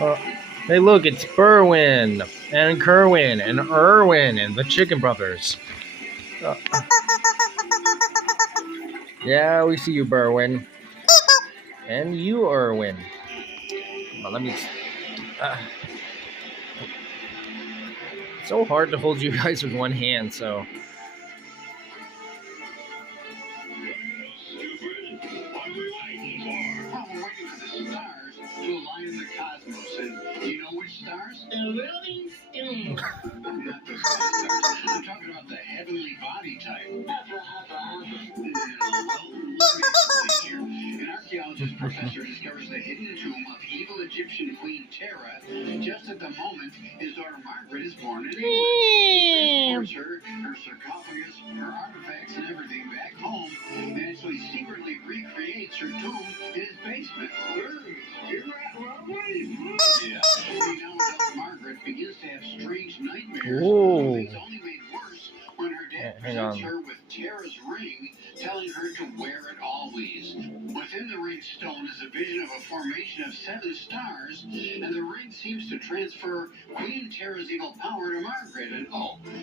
Uh, hey, look, it's Berwin and Kerwin and Erwin and the Chicken Brothers. Uh, yeah, we see you, Berwin, and you, Erwin. But let me. Uh, it's so hard to hold you guys with one hand. So to align in the cosmos. And do you know which stars? The Rolling Stones. Not those kind of stars. I'm talking about the heavenly body type. No, well, let me explain here. An archaeologist professor discovers the hidden tomb of evil Egyptian Queen Tara just at the moment his daughter Margaret is born in England. He transports her sarcophagus, her artifacts, and everything back home, and actually secretly recreates her tomb in his basement. You're at lovely. Yeah. The now adult Margaret begins to have strange nightmares. Whoa. Things only made worse when her dad presents her with Tara's ring, telling her to wear it always. Within the ring stone is a vision of a formation of 7 stars, and the ring seems to transfer Queen Tara's evil power to Margaret. And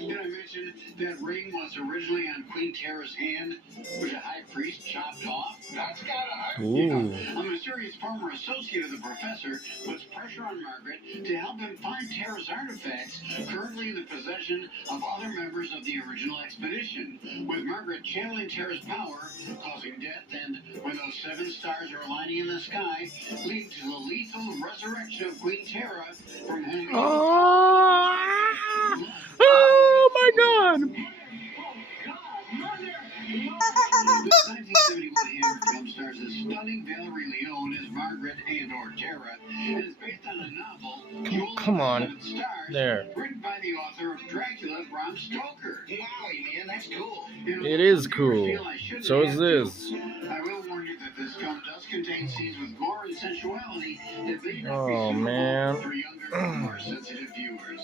did I mention that ring was originally on Queen Tara's hand, which a high priest chopped off? That's gotta hurt. Ooh. A mysterious former associate of the professor puts pressure on Margaret to help him find Tara's artifacts, currently in the possession of other members of the original expedition. With Margaret channeling Tara's power, causing death, and when those 7 stars are aligning in the sky, leading to the lethal resurrection of Queen Tara from whom... Oh my God! The 1971 Hammer film stars a stunning Valerie Leone as Margaret and/or Tara, and is based on a novel, Come on. Seven Stars, There. written by the author of Dracula, Bram Stoker. Wowie, man, that's cool. It is cool. So is this. I will warn you that this film does contain scenes with gore and sensuality that may not be Oh, suitable man. for younger, more sensitive viewers.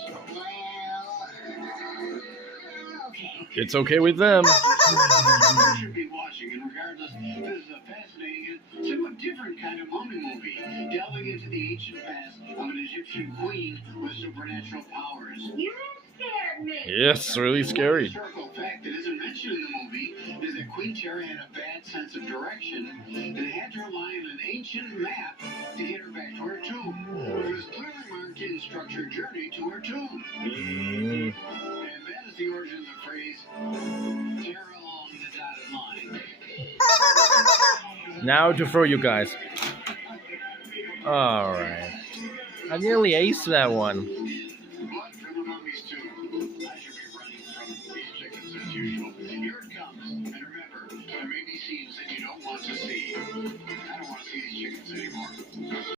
It's okay with them. You should be watching, and regardless, this is a fascinating and somewhat different kind of mummy movie, delving into the ancient past of an Egyptian queen with supernatural powers. You scared me. Yes, really One scary. historical fact that isn't mentioned in the movie is that Queen Tara had a bad sense of direction and had to rely on an ancient map to get her back to her tomb. It was clearly marked in structured journey to her tomb. And that is the origin of the phrase, Tara along the dotted line. Now to throw you guys. Alright. I nearly aced that one. Blood from the mummies too. I should be running from these chickens as usual. Here it comes. And remember, there may be scenes that you don't want to see.